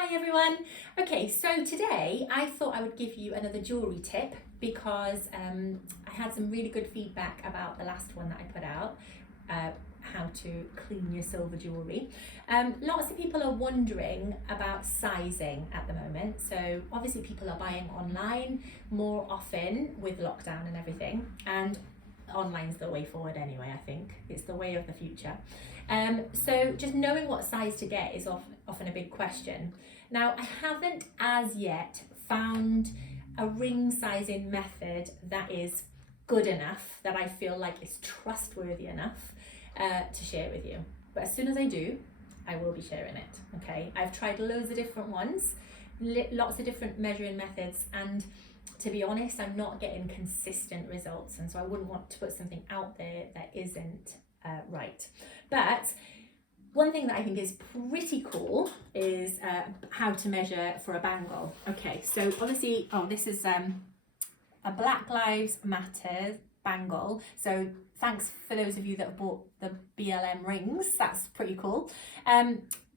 Hi everyone. Okay, so today I thought I would give you another jewellery tip because I had some really good feedback about the last one that I put out, how to clean your silver jewellery. Lots of people are wondering about sizing at the moment. So obviously people are buying online more often with lockdown and everything, and online's the way forward anyway. I think it's the way of the future. So just knowing what size to get is often a big question. Now, I haven't as yet found a ring sizing method that is good enough, that I feel like is trustworthy enough to share with you. But as soon as I do, I will be sharing it, okay? I've tried loads of different ones, lots of different measuring methods, and to be honest, I'm not getting consistent results, and so I wouldn't want to put something out there that isn't right. But one thing that I think is pretty cool is how to measure for a bangle. Okay, so obviously, this is a Black Lives Matter bangle. So thanks for those of you that have bought the BLM rings. That's pretty cool.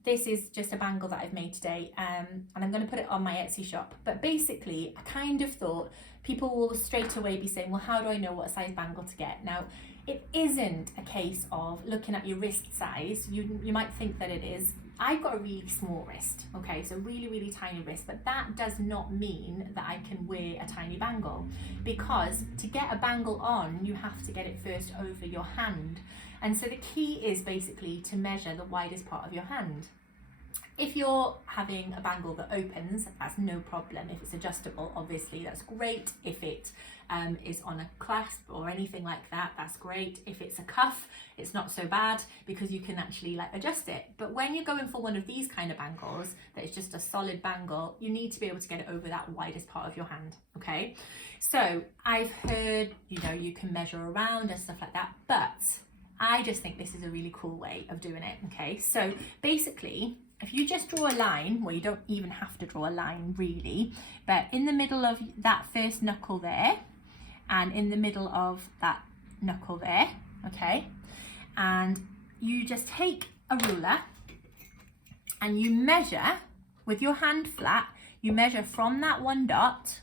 This is just a bangle that I've made today, and I'm going to put it on my Etsy shop. But basically, I kind of thought people will straight away be saying, well, how do I know what size bangle to get? Now, it isn't a case of looking at your wrist size. You might think that it is. I've got a really small wrist, okay, so really tiny wrist, but that does not mean that I can wear a tiny bangle, because to get a bangle on, you have to get it first over your hand. And so the key is basically to measure the widest part of your hand. If you're having a bangle that opens, that's no problem. If it's adjustable, obviously, that's great. If it is on a clasp or anything like that, that's great. If it's a cuff, it's not so bad because you can actually adjust it. But when you're going for one of these kind of bangles, that is just a solid bangle, you need to be able to get it over that widest part of your hand, okay? So I've heard, you can measure around and stuff like that, but I just think this is a really cool way of doing it, okay? So basically, if you just draw a line, well, you don't even have to draw a line really, but in the middle of that first knuckle there, and in the middle of that knuckle there, okay? And you just take a ruler and you measure with your hand flat, you measure from that one dot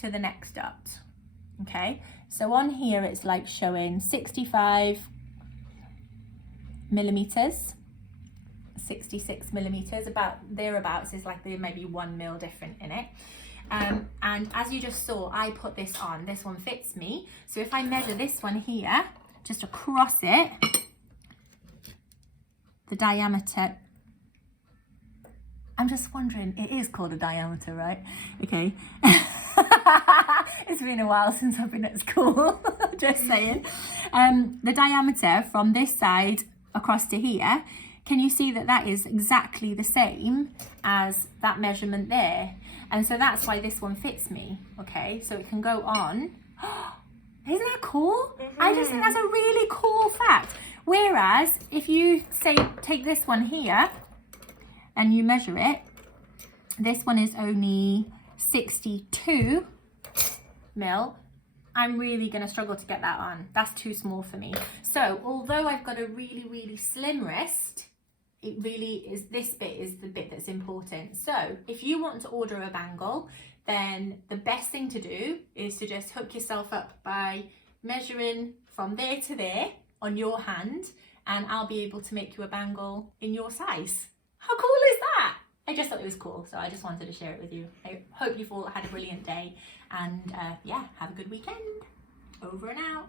to the next dot, okay? So on here, it's like showing 65 millimeters, 66 millimeters, about thereabouts, is like there may be 1 mil different in it. And as you just saw, I put this on, this one fits me. So if I measure this one here, just across it, the diameter, I'm just wondering, it is called a diameter, right? Okay. It's been a while since I've been at school, just saying. The diameter from this side across to here, can you see that that is exactly the same as that measurement there? And so that's why this one fits me, okay? So it can go on. Isn't that cool? Mm-hmm. I just think that's a really cool fact. Whereas if you say, take this one here and you measure it, this one is only 62 mil. I'm really going to struggle to get that on. That's too small for me. So although I've got a really slim wrist, it really is, this bit is the bit that's important. So if you want to order a bangle, then the best thing to do is to just hook yourself up by measuring from there to there on your hand, and I'll be able to make you a bangle in your size. How cool is that? I just thought it was cool, so I just wanted to share it with you. I hope you've all had a brilliant day, and yeah, have a good weekend. Over and out.